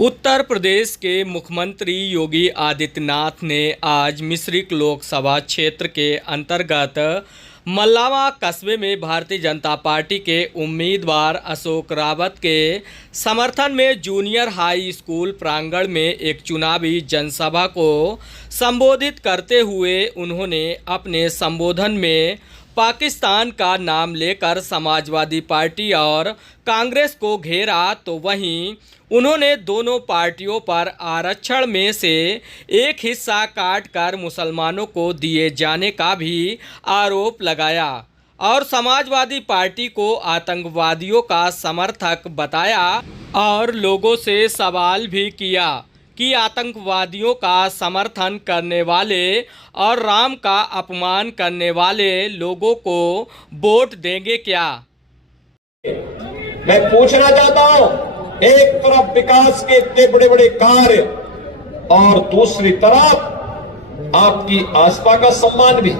उत्तर प्रदेश के मुख्यमंत्री योगी आदित्यनाथ ने आज मिश्रिख लोकसभा क्षेत्र के अंतर्गत मल्लावा कस्बे में भारतीय जनता पार्टी के उम्मीदवार अशोक रावत के समर्थन में जूनियर हाई स्कूल प्रांगण में एक चुनावी जनसभा को संबोधित करते हुए उन्होंने अपने संबोधन में पाकिस्तान का नाम लेकर समाजवादी पार्टी और कांग्रेस को घेरा, तो वहीं उन्होंने दोनों पार्टियों पर आरक्षण में से एक हिस्सा काटकर मुसलमानों को दिए जाने का भी आरोप लगाया और समाजवादी पार्टी को आतंकवादियों का समर्थक बताया और लोगों से सवाल भी किया कि आतंकवादियों का समर्थन करने वाले और राम का अपमान करने वाले लोगों को वोट देंगे क्या। मैं पूछना चाहता हूं, एक तरफ विकास के इतने बड़े बड़े कार्य और दूसरी तरफ आपकी आस्था का सम्मान भी।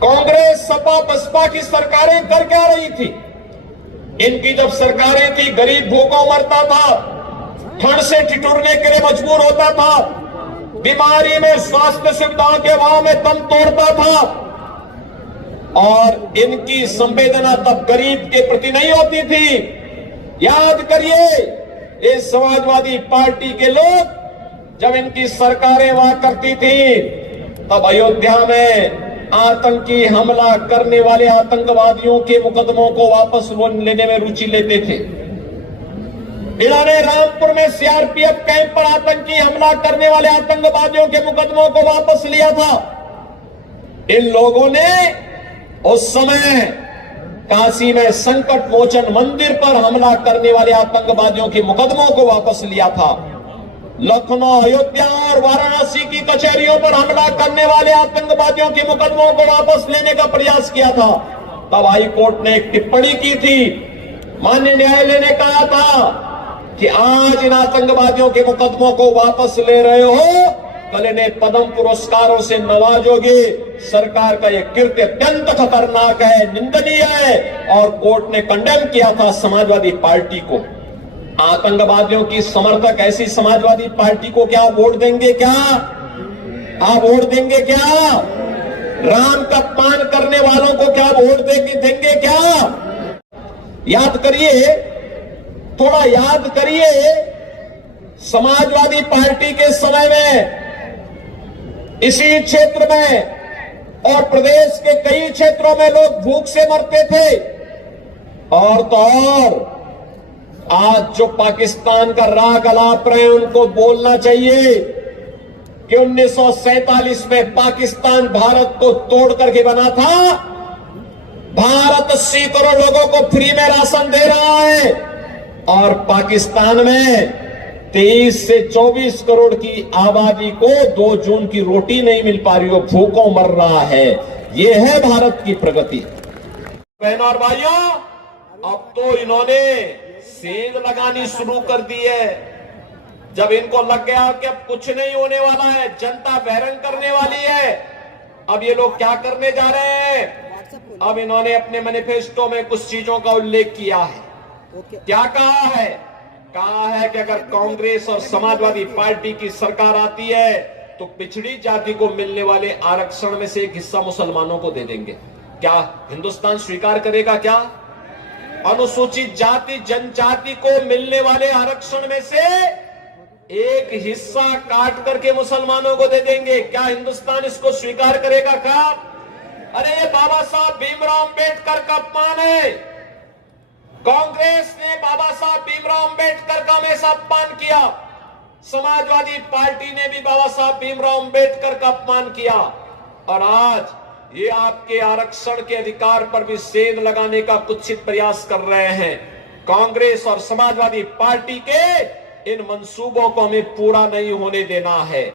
कांग्रेस सपा बसपा की सरकारें कर क्या रही थी? इनकी जब सरकारें थी, गरीब भूखों मरता था, ठंड से ठिठुरने के लिए मजबूर होता था, बीमारी में स्वास्थ्य सुविधाओं के अभाव में दम तोड़ता था और इनकी संवेदना तब गरीब के प्रति नहीं होती थी। याद करिए, इस समाजवादी पार्टी के लोग जब इनकी सरकारें हुआ करती थी तब अयोध्या में आतंकी हमला करने वाले आतंकवादियों के मुकदमों को वापस लेने में रुचि लेते थे। इन्होंने रामपुर में सीआरपीएफ कैंप पर आतंकी हमला करने वाले आतंकवादियों के मुकदमों को वापस लिया था। इन लोगों ने उस समय काशी में संकट मोचन मंदिर पर हमला करने वाले आतंकवादियों के मुकदमों को वापस लिया था। लखनऊ, अयोध्या और वाराणसी की कचहरियों पर हमला करने वाले आतंकवादियों के मुकदमों को वापस लेने का प्रयास किया था। तब हाई कोर्ट ने एक टिप्पणी की थी, माननीय न्यायालय ने कहा था कि आज इन आतंकवादियों के मुकदमों को वापस ले रहे हो, कल इन्हें पद्म पुरस्कारों से नवाजोगे। सरकार का यह कृत्य अत्यंत खतरनाक है, निंदनीय है और कोर्ट ने कंडेम किया था समाजवादी पार्टी को। आतंकवादियों की समर्थक ऐसी समाजवादी पार्टी को क्या वोट देंगे? क्या आप वोट देंगे? क्या राम का अपमान करने वालों को क्या वोट देंगे? क्या याद करिए, थोड़ा याद करिए, समाजवादी पार्टी के समय में इसी क्षेत्र में और प्रदेश के कई क्षेत्रों में लोग भूख से मरते थे। और तो और आज जो पाकिस्तान का राग अलाप रहे हैं उनको बोलना चाहिए कि 1947 में पाकिस्तान भारत को तोड़ करके बना था। भारत 80 करोड़ लोगों को फ्री में राशन दे रहा है और पाकिस्तान में 23 से 24 करोड़ की आबादी को 2 जून की रोटी नहीं मिल पा रही, वो भूखों मर रहा है। ये है भारत की प्रगति। बहनों और भाइयों, अब तो इन्होंने सेंध लगानी शुरू कर दी है। जब इनको लग गया कि अब कुछ नहीं होने वाला है, जनता बहरंग करने वाली है, अब ये लोग क्या करने जा रहे हैं? अब इन्होंने अपने मैनिफेस्टो में कुछ चीजों का उल्लेख किया है। क्या कहा है? कहा है कि अगर कांग्रेस और समाजवादी पार्टी की सरकार आती है तो पिछड़ी जाति को मिलने वाले आरक्षण में से एक हिस्सा मुसलमानों को दे देंगे। क्या हिंदुस्तान स्वीकार करेगा? क्या अनुसूचित जाति जनजाति को मिलने वाले आरक्षण में से एक हिस्सा काट करके मुसलमानों को दे देंगे? क्या हिंदुस्तान इसको स्वीकार करेगा? क्या? अरे ये बाबा साहब भीमराव अंबेडकर का अपमान है। कांग्रेस ने बाबा साहब भीमराव अंबेडकर का हमेशा अपमान किया, समाजवादी पार्टी ने भी बाबा साहब भीमराव अंबेडकर का अपमान किया और आज ये आपके आरक्षण के अधिकार पर भी सेंध लगाने का कुत्सित प्रयास कर रहे हैं। कांग्रेस और समाजवादी पार्टी के इन मंसूबों को हमें पूरा नहीं होने देना है।